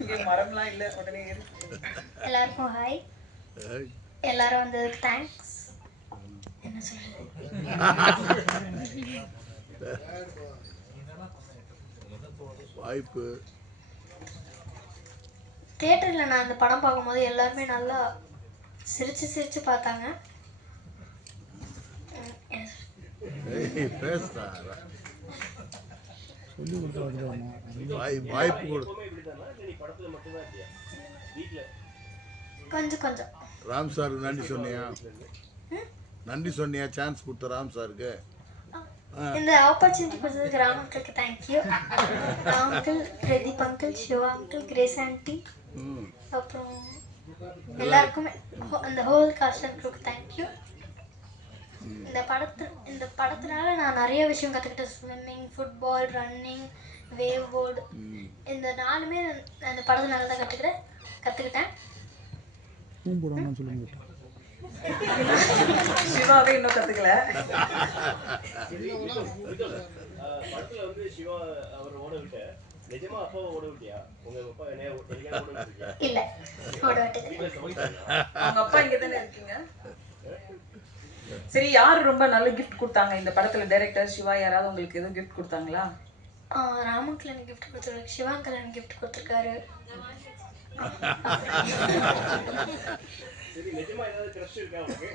இங்கே மரம்லாம் இல்லை உடனே ஏறு. எல்லாருக்கும் ஹாய். எல்லாரும் வந்ததுக்கு தேங்க்ஸ். என்ன சொல்றது? வாய்ப்பு தியேட்டரில் நான் அந்த படம் பார்க்கும்போது எல்லாருமே நல்லா சிரிச்சு சிரிச்சு பார்த்தாங்க. பேசுறா வாய்ப்பு கொடு. கொஞ்சம் கொஞ்சம் ராம் சாருக்கு நன்றி சொன்னியா? நன்றி சொன்னியா? சான்ஸ் கொடுத்த ராம் சாருக்கு இந்த ஆப்பர்ச்சுனிட்டி கொடுத்ததுக்கு ராம் அங்கிளுக்கு thank you. Uncle, Pradeep uncle, Shiva uncle, Grace aunty, அப்புறம் எல்லாருக்குமே அந்த ஹோல் காஸ்ட் அங்கிளுக்கு தேங்க்யூ. இந்த படத்தினால நான் நிறைய விஷயம் கற்றுக்கிட்டேன். Swimming, football, running, wave board, இந்த 4மே அந்த படத்தினால தான் கற்றுக்கிட்டேன். சிவாவே இன்னும் கற்றுக்கல. படத்துல வந்து சிவா அவர் ஓட விட்ட நிஜமா அப்பாவை ஓட விட்டியா? உங்க அப்பா என்ன ஓட விட்டியா? இல்ல, ஓட விட்டது. அவங்க அப்பா இங்க தானே இருக்கீங்க. சரி, யார் ரொம்ப நல்ல கிஃப்ட் கொடுத்தாங்க இந்த படத்துல? டைரக்டர் சிவா யாராவது உங்களுக்கு எதுவும் கிஃப்ட் கொடுத்தாங்களா? ராமங்கிள் எனக்கு கிஃப்ட் கொடுத்துருக்காரு, சிவாங்கல் எனக்கு கிஃப்ட் கொடுத்துருக்காரு. சரி, நிஜமா ஏதாவது கிரஷ் இருக்கா உங்களுக்கு?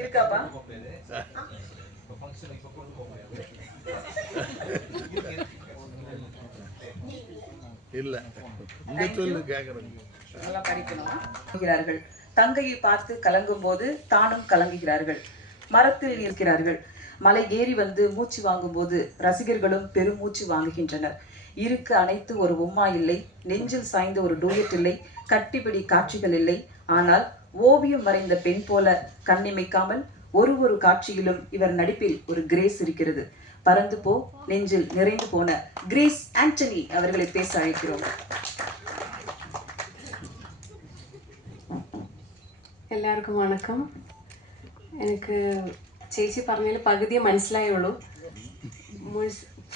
இருக்காப்பா? இல்ல, இங்க சொல்லு கேக்குறேன். நல்லா படிக்கணும். தங்கையை பார்த்து கலங்கும் போது தானும் கலங்குகிறார்கள். மரத்தில் இருக்கிறார்கள். மலை ஏறி வந்து மூச்சு வாங்கும் போது ரசிகர்களும் பெருமூச்சு வாங்குகின்றனர். இருக்கு அனைத்து ஒரு உம்மா இல்லை, நெஞ்சில் சாய்ந்த ஒரு டூயட் இல்லை, கட்டிப்பிடி காட்சிகள் இல்லை. ஆனால் ஓவியம் வரைந்த பெண் போல கண்ணிமைக்காமல் ஒரு காட்சியிலும் இவர் நடிப்பில் ஒரு கிரேஸ் இருக்கிறது. பறந்து போ நெஞ்சில் நிறைந்து போன கிரேஸ் ஆண்டனி அவர்களை பேச அழைக்கிறோம். എല്ലാവർക്കും വണക്കം. എനിക്ക് ചേച്ചി പറഞ്ഞതിൽ പകുതിയെ മനസ്സിലായുള്ളൂ,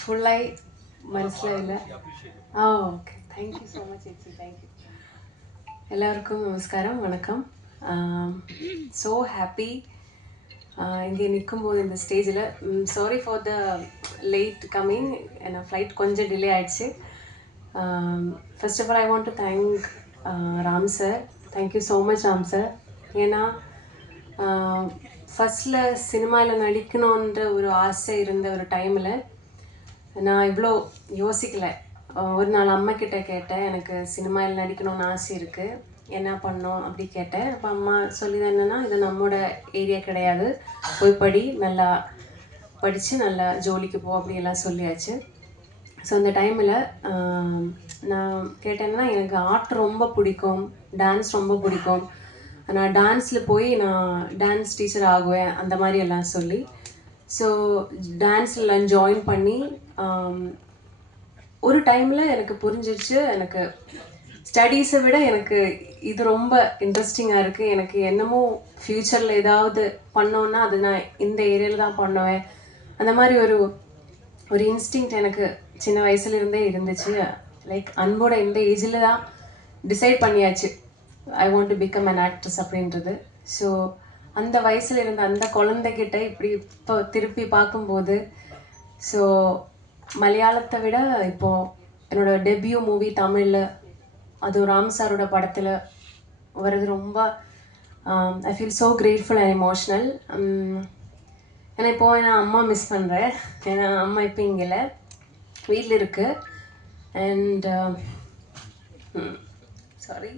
ഫുള്ളായി മനസ്സിലായില്ല. Okay, thank you so much ചേച്ചി, താങ്ക് യു. എല്ലാവർക്കും നമസ്കാരം, വണക്കം. ஸோ ஹாப்பி இங்கே நிற்கும்போது இந்த ஸ்டேஜில். Sorry for the late coming, ஏன்னா ஃப்ளைட் கொஞ்சம் டிலே ஆகிடுச்சு. First of all I want to thank Ram sir. Thank you so much Ram sir. ஏன்னா ஃபஸ்ட்டில் சினிமாவில் நடிக்கணுன்ற ஒரு ஆசை இருந்த ஒரு டைமில் நான் இவ்வளோ யோசிக்கலை. ஒரு நாள் அம்மா கிட்டே கேட்டேன், எனக்கு சினிமாவில் நடிக்கணும்னு ஆசை இருக்குது, என்ன பண்ணோம் அப்படி கேட்டேன். அப்போ அம்மா சொல்லிதான் என்னென்னா, இது நம்மளோட ஏரியா கிடையாது, போய் படி, நல்லா படித்து நல்லா ஜோலிக்கு போ அப்படியெல்லாம் சொல்லியாச்சு. ஸோ அந்த டைமில் நான் கேட்டேன்னா, எனக்கு ஆர்ட் ரொம்ப பிடிக்கும், டான்ஸ் ரொம்ப பிடிக்கும், நான் டான்ஸில் போய் நான் டான்ஸ் டீச்சர் ஆகுவேன் அந்த மாதிரி எல்லாம் சொல்லி. ஸோ டான்ஸ்லாம் ஜாயின் பண்ணி ஒரு டைமில் எனக்கு புரிஞ்சிருச்சு, எனக்கு ஸ்டடீஸை விட எனக்கு இது ரொம்ப இன்ட்ரெஸ்டிங்காக இருக்குது. எனக்கு என்னமோ ஃப்யூச்சரில் ஏதாவது பண்ணோன்னா அது நான் இந்த ஏரியாவில் தான் பண்ணுவேன். அந்த மாதிரி ஒரு இன்ஸ்டிங்க்ட் எனக்கு சின்ன வயசுலேருந்தே இருந்துச்சு. லைக் அன்போட இந்த ஏஜில் தான் டிசைட் பண்ணியாச்சு, ஐ want to become an actress அப்படின்றது. ஸோ அந்த வயசில் இருந்த அந்த குழந்தைகிட்ட இப்படி இப்போ திருப்பி பார்க்கும்போது, ஸோ மலையாளத்தை விட இப்போது என்னோடய டெபியூ மூவி தமிழில் அது ராம் சாரோட படத்தில் வர்றது ரொம்ப I feel so grateful and emotional. ஏன்னா இப்போது நான் அம்மா மிஸ் பண்ணுறேன். ஏன்னா அம்மா இப்போ இங்கே இல்லை, வீட்டில் இருக்குது. And sorry,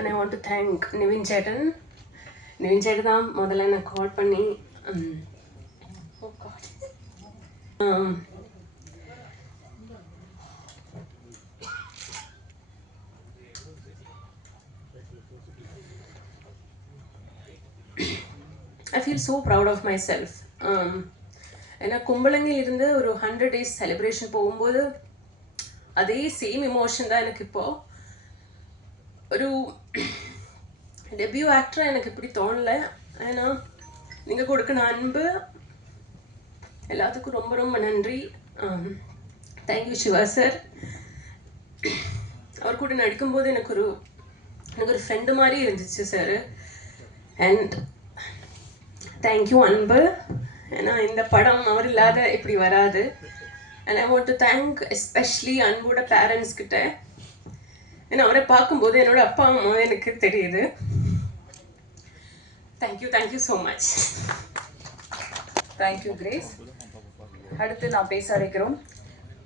and I want to thank Nivin Chetan. Nivin Chetan தான் முதல்ல நான் கால் பண்ணி I feel so proud of myself. ஏன்னா கும்பலங்கில் இருந்து ஒரு 100 days செலிப்ரேஷன் போகும்போது அதே சேம் எமோஷன் தான் எனக்கு இப்போது. ஒரு டெபியூ ஆக்டராக எனக்கு இப்படி தோணலை. ஏன்னா நீங்கள் கொடுக்கிற அன்பு எல்லாத்துக்கும் ரொம்ப ரொம்ப நன்றி. Thank you Siva sir. அவர் கூட நடிக்கும்போது எனக்கு ஒரு ஃப்ரெண்டு மாதிரி இருந்துச்சு சார். அண்ட் தேங்க்யூ அன்பு. ஏன்னா இந்த படம் அவர் இல்லாத இப்படி வராது. And I want to thank especially அன்போட பேரண்ட்ஸ் கிட்ட. ஏன்னா அவரை பார்க்கும்போது என்னோட அப்பா அம்மாவே எனக்கு தெரியுது. Thank you so much. Thank you grace. அடுத்து நாம் பேச அழைக்கிறோம்.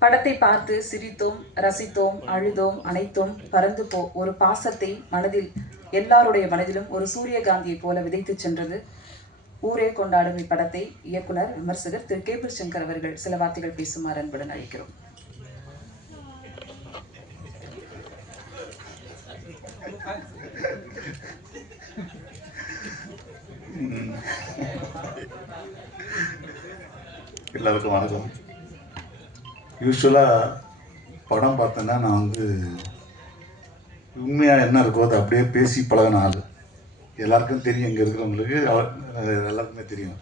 படத்தை பார்த்து சிரித்தோம், ரசித்தோம், அழுதோம், அனைத்தோம், பறந்து ஒரு பாசத்தை மனதில் எல்லாருடைய மனதிலும் ஒரு சூரியகாந்தியை போல விதைத்து சென்றது. ஊரே கொண்டாடும் இப்படத்தை இயக்குனர் விமர்சகர் திரு கேபிள் சங்கர் அவர்கள் சில வார்த்தைகள் பேசுமாறு அன்புடன் அழைக்கிறோம். எல்லாருக்கும் வணக்கம். யூஸ்வலாக படம் பார்த்தேன்னா நான் வந்து உண்மையாக என்ன இருக்கோ அதை அப்படியே பேசி பழகின ஆள். எல்லாருக்கும் தெரியும், இங்கே இருக்கிறவங்களுக்கு எல்லாருக்குமே தெரியும்.